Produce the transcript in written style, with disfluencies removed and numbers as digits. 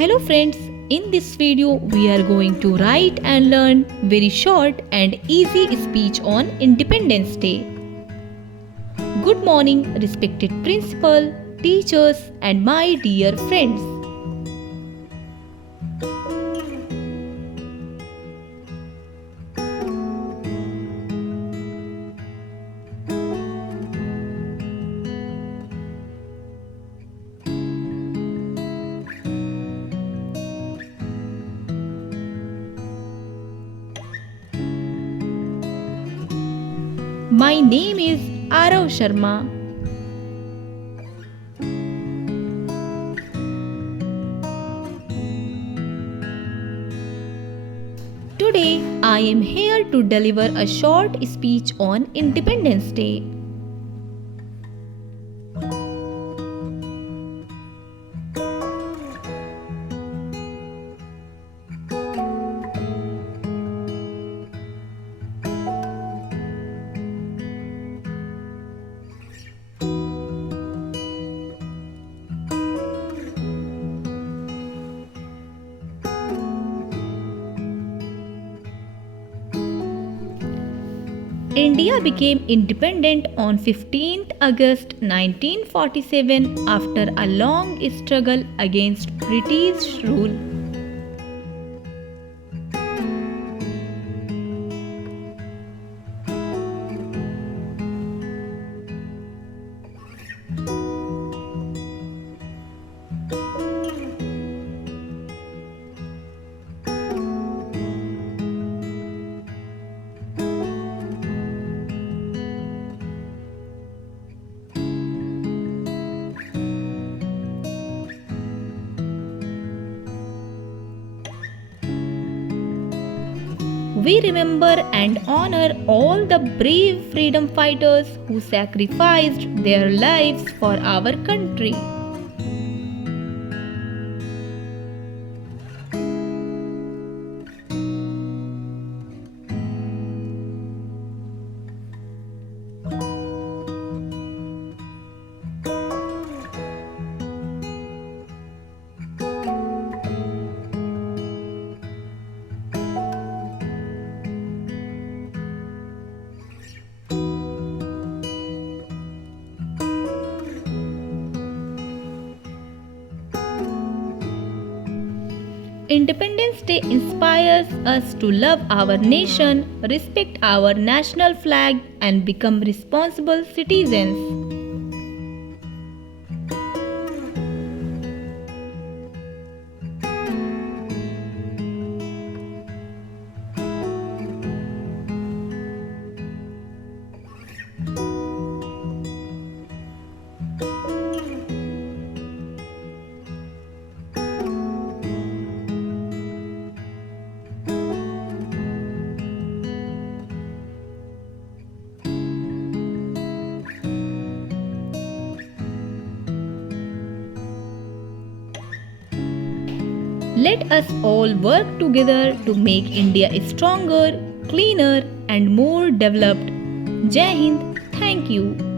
Hello friends, in this video we are going to write and learn very short and easy speech on Independence Day. Good morning respected principal, teachers and my dear friends. My name is Arav Sharma. Today I am here to deliver a short speech on Independence Day. India became independent on 15th August 1947 after a long struggle against British rule. We remember and honor all the brave freedom fighters who sacrificed their lives for our country. Independence Day inspires us to love our nation, respect our national flag, and become responsible citizens. Let us all work together to make India stronger, cleaner, and more developed. Jai Hind, thank you.